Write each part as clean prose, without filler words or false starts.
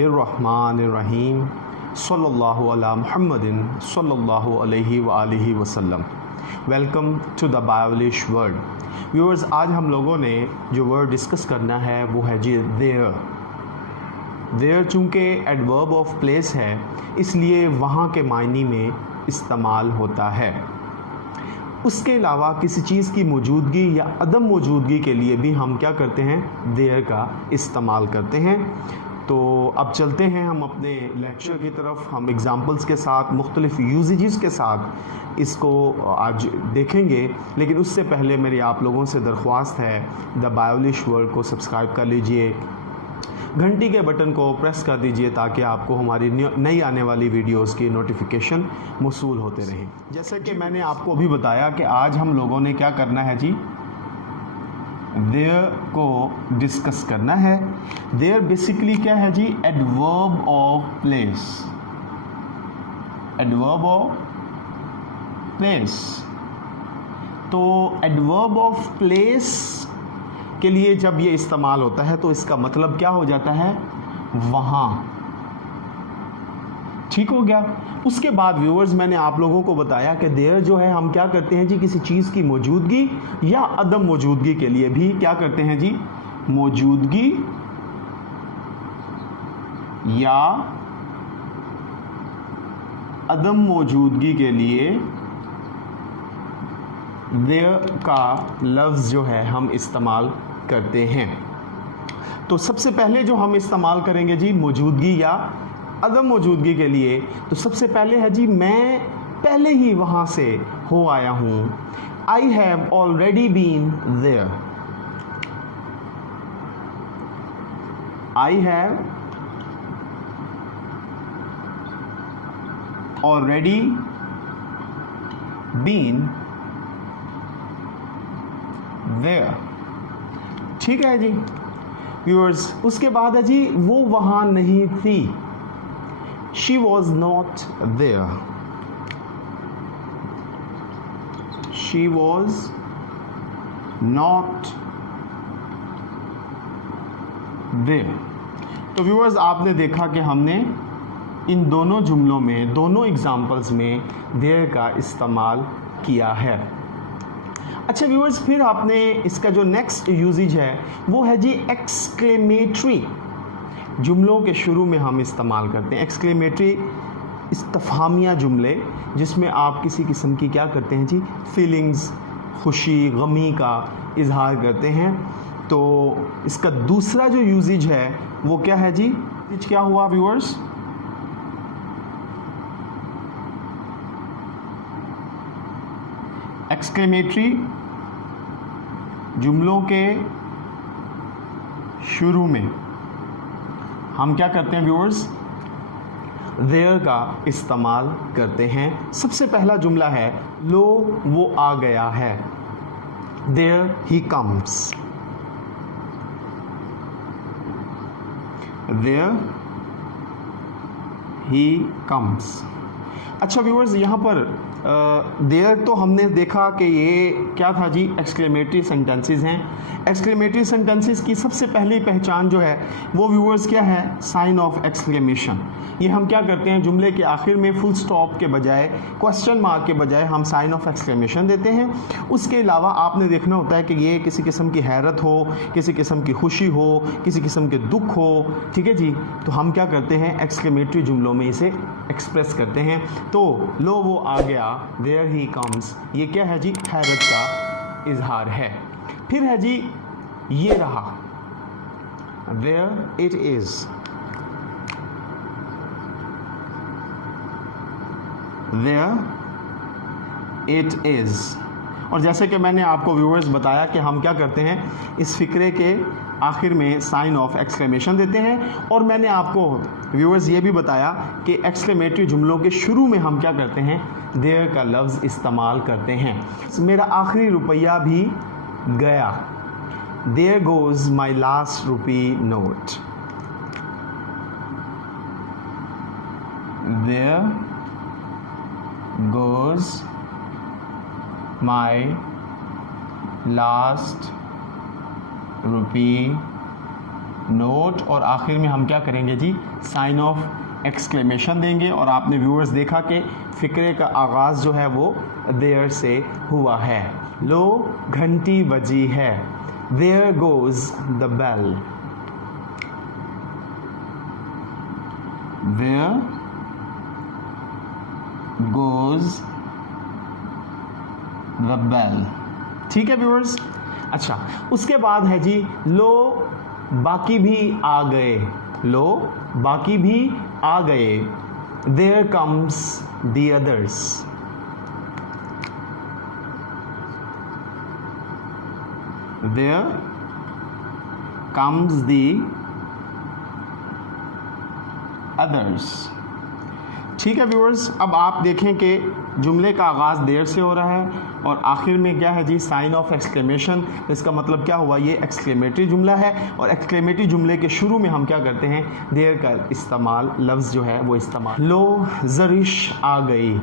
बिस्मिल्लाहिर्रहमानिर्रहीम सल्लल्लाहु अला मुहम्मदिन सल्लल्लाहु अलैहि व आलिहि वसल्लम। Welcome to the Biolish world. Viewers, आज हम लोगों ने जो वर्ड डिस्कस करना है वो है जी देयर। देयर चूँकि एडवर्ब ऑफ प्लेस है इसलिए वहाँ के मायने में इस्तेमाल होता है। उसके अलावा किसी चीज़ की मौजूदगी या अदम मौजूदगी के लिए भी हम क्या करते हैं, देयर का इस्तेमाल करते हैं। तो अब चलते हैं हम अपने लेक्चर की तरफ। हम एग्ज़ाम्पल्स के साथ मुख्तलिफ़ यूजेज के साथ इसको आज देखेंगे, लेकिन उससे पहले मेरी आप लोगों से दरख्वास्त है द बायोलिश वर्ल्ड को सब्सक्राइब कर लीजिए, घंटी के बटन को प्रेस कर दीजिए ताकि आपको हमारी नई आने वाली वीडियोस की नोटिफिकेशन मौसूल होते रहें। जैसे कि मैंने आपको अभी बताया कि आज हम लोगों ने क्या करना है जी, देयर को डिस्कस करना है। देयर बेसिकली क्या है जी, adverb of place. Adverb of place. तो एडवर्ब ऑफ प्लेस के लिए जब ये इस्तेमाल होता है तो इसका मतलब क्या हो जाता है, वहाँ। ठीक हो गया। उसके बाद व्यूअर्स मैंने आप लोगों को बताया कि देयर जो है हम क्या करते हैं जी, किसी चीज़ की मौजूदगी या अदम मौजूदगी के लिए भी क्या करते हैं जी, मौजूदगी या अदम मौजूदगी के लिए देयर का लफ्ज़ जो है हम इस्तेमाल करते हैं। तो सबसे पहले जो हम इस्तेमाल करेंगे जी मौजूदगी या अदम मौजूदगी के लिए, तो सबसे पहले है जी मैं पहले ही वहाँ से हो आया हूँ। I have already been there. I have already been there. ठीक है जी व्यूअर्स। उसके बाद है जी वो वहाँ नहीं थी। She was not there. She was not there. तो व्यूअर्स आपने देखा कि हमने इन दोनों जुमलों में, दोनों एग्जाम्पल्स में देयर का इस्तेमाल किया है। अच्छा व्यूअर्स, फिर आपने इसका जो नेक्स्ट यूजेज है वो है जी एक्सक्लेमेटरी। जुमलों के शुरू में हम इस्तेमाल करते हैं एक्सक्लेमेटरी इस्तफहामिया जुमले, जिसमें आप किसी किस्म की क्या करते हैं जी, फीलिंग्स, खुशी, गमी का इजहार करते हैं। तो इसका दूसरा जो यूजेज है वो क्या है जी, क्या हुआ व्यूअर्स, एक्सक्लेमेटरी जुमलों के शुरू में हम क्या करते हैं व्यूअर्स, देयर का इस्तेमाल करते हैं। सबसे पहला जुमला है लो वो आ गया है। There he comes. There he comes. अच्छा व्यूअर्स, यहाँ पर देयर तो हमने देखा कि ये क्या था जी, एक्सक्लेमेटरी सेंटेंसेस हैं। एक्सक्लेमेटरी सेंटेंसेस की सबसे पहली पहचान जो है वो व्यूअर्स क्या है, साइन ऑफ एक्सक्लेमेशन। ये हम क्या करते हैं, जुमले के आखिर में फुल स्टॉप के बजाय, क्वेश्चन मार्क के बजाय हम साइन ऑफ एक्सक्लेमेशन देते हैं। उसके अलावा आपने देखना होता है कि ये किसी किस्म की हैरत हो, किसी किस्म की खुशी हो, किसी किस्म के दुख हो, ठीक है जी, तो हम क्या करते हैं एक्सक्लेमेटरी जुमलों में इसे एक्सप्रेस करते हैं। तो लो वो आ गया, देयर ही कम्स, ये क्या है जी, हैरत का इजहार है। फिर है जी ये रहा, there it is. There it is. और जैसे कि मैंने आपको व्यूअर्स बताया कि हम क्या करते हैं, इस फिक्रे के आखिर में साइन ऑफ एक्सक्लेमेशन देते हैं। और मैंने आपको व्यूअर्स ये भी बताया कि एक्सक्लेमेटरी जुमलों के शुरू में हम क्या करते हैं, देयर का लफ्ज़ इस्तेमाल करते हैं। मेरा आखिरी रुपया भी गया। There goes my last rupee note. There goes my last rupee note, और आखिर में हम क्या करेंगे जी, साइन ऑफ एक्सक्लेमेशन देंगे। और आपने व्यूअर्स देखा कि फ़िक्रे का आगाज़ जो है वो देयर से हुआ है। लो घंटी बजी है, there goes the bell, there goes the bell. ठीक है व्यूअर्स। अच्छा, उसके बाद है जी, लो बाकी भी आ गए, लो बाकी भी आ गए, there comes the others, there comes the others. ठीक है व्यूअर्स, अब आप देखें कि जुमले का आगाज़ देर से हो रहा है और आखिर में क्या है जी, साइन ऑफ एक्सक्लेमेशन। इसका मतलब क्या हुआ, ये एक्सक्लेमेटरी जुमला है और एक्सक्लेमेटरी जुमले के शुरू में हम क्या करते हैं, देर का इस्तेमाल, लफ्ज़ जो है वो इस्तेमाल। लो ज़रिश आ गई,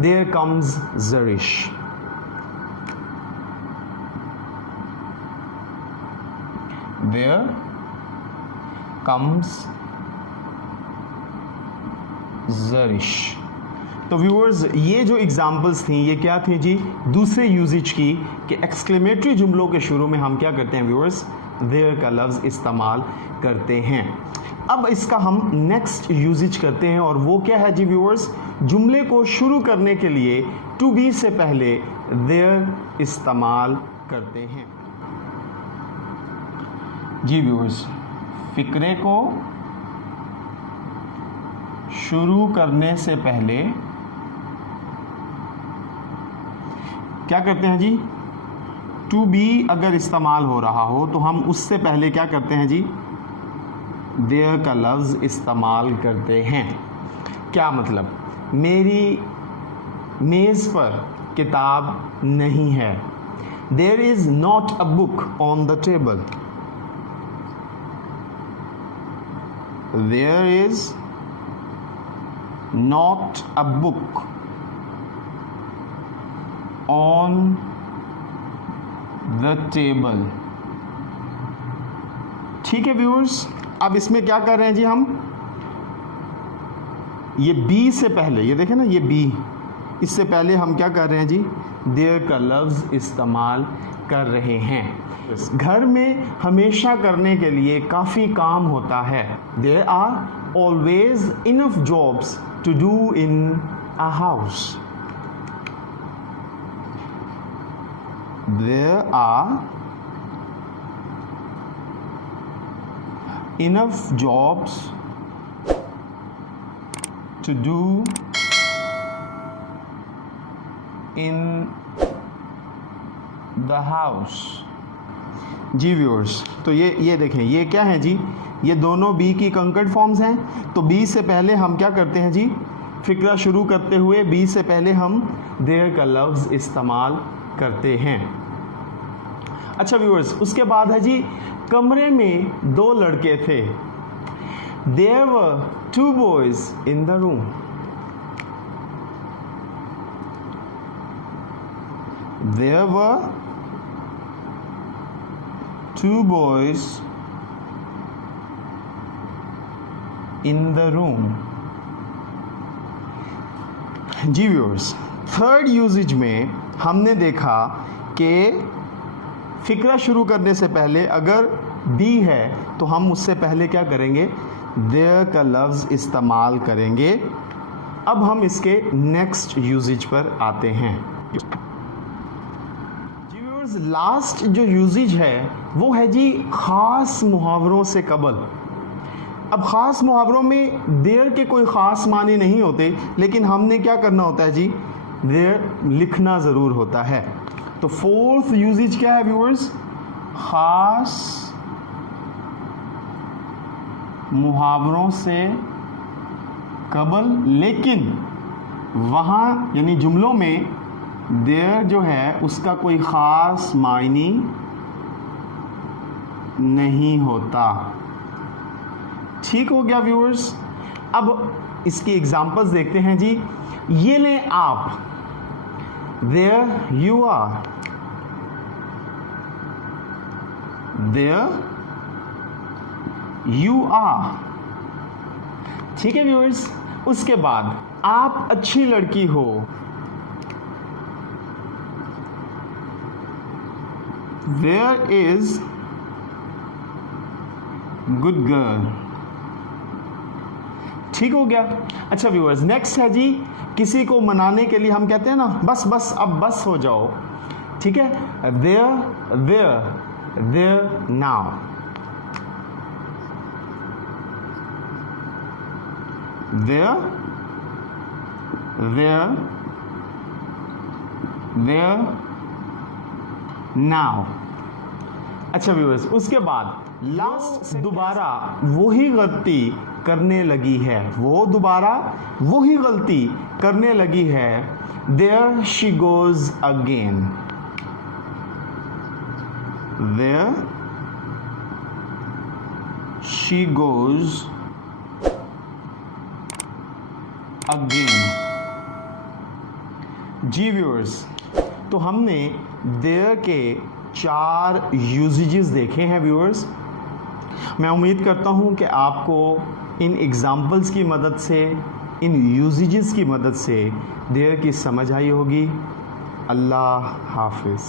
देयर कम्स ज़रिश, देयर कम्स ज़रिश। तो व्यूअर्स, ये जो एग्जांपल्स थी ये क्या थी जी, दूसरे यूजेज की, कि एक्सक्लेमेटरी जुमलों के शुरू में हम क्या करते हैं व्यूअर्स, देयर का लफ्ज़ इस्तेमाल करते हैं। अब इसका हम नेक्स्ट यूजेज करते हैं और वो क्या है जी व्यूअर्स, जुमले को शुरू करने के लिए टू बी से पहले देयर इस्तेमाल करते हैं। जी व्यूअर्स, फ़िक्रे को शुरू करने से पहले क्या करते हैं जी, टू बी अगर इस्तेमाल हो रहा हो तो हम उससे पहले क्या करते हैं जी, देयर का लफ्ज़ इस्तेमाल करते हैं। क्या मतलब, मेरी मेज़ पर किताब नहीं है, there is not a book on the table, there is not a book on the table। ठीक है व्यूअर्स, अब इसमें क्या कर रहे हैं जी हम, ये बी से पहले, ये देखें ना, ये बी, इससे पहले हम क्या कर रहे हैं जी, देयर का लफ्ज़ इस्तेमाल कर रहे हैं। घर में हमेशा करने के लिए काफ़ी काम होता है, there are always enough jobs to do in a house, there are enough jobs to do in the house। जी व्यूअर्स, तो ये देखें, ये क्या है जी, ये दोनों बी की कंकर्ड फॉर्म्स हैं। तो बी से पहले हम क्या करते हैं जी, फ़िक्रा शुरू करते हुए बी से पहले हम देयर का लफ्ज़ इस्तेमाल करते हैं। अच्छा व्यूअर्स, उसके बाद है जी, कमरे में दो लड़के थे, there were two boys in the room, there were two boys in the room। जी व्यूअर्स, थर्ड यूजेज में हमने देखा कि फ़िक्रा शुरू करने से पहले अगर बी है तो हम उससे पहले क्या करेंगे, देयर का लफ्ज़ इस्तेमाल करेंगे। अब हम इसके नेक्स्ट यूजेज पर आते हैं। जी व्यूअर्स, लास्ट जो यूजेज है वो है जी ख़ास मुहावरों से कबल। अब ख़ास मुहावरों में देयर के कोई ख़ास मानी नहीं होते, लेकिन हमने क्या करना होता है जी, देयर लिखना ज़रूर होता है। तो फोर्थ यूजेज क्या है व्यूअर्स, ख़ास मुहावरों से कबल, लेकिन वहाँ यानी जुमलों में देयर जो है उसका कोई ख़ास मायनी नहीं होता। ठीक हो गया व्यूअर्स। अब इसकी एग्जांपल्स देखते हैं जी। ये लें आप, there you are, there you are. ठीक है व्यूअर्स, उसके बाद आप अच्छी लड़की हो, देयर इज गुड गर्ल। ठीक हो गया। अच्छा व्यूअर्स, नेक्स्ट है जी, किसी को मनाने के लिए हम कहते हैं ना, बस बस अब बस हो जाओ। ठीक है, there there there now. There there there now. अच्छा व्यूअर्स, उसके बाद लास्ट दोबारा वही गलती करने लगी है, वो दोबारा वही गलती करने लगी है। There she goes again. There she goes again. जी व्यूअर्स, तो हमने देयर के 4 यूजेजेस देखे हैं व्यूअर्स। मैं उम्मीद करता हूं कि आपको इन एग्जाम्पल्स की मदद से, इन यूजेजेस की मदद से देयर की समझ आई होगी। अल्लाह हाफिज़।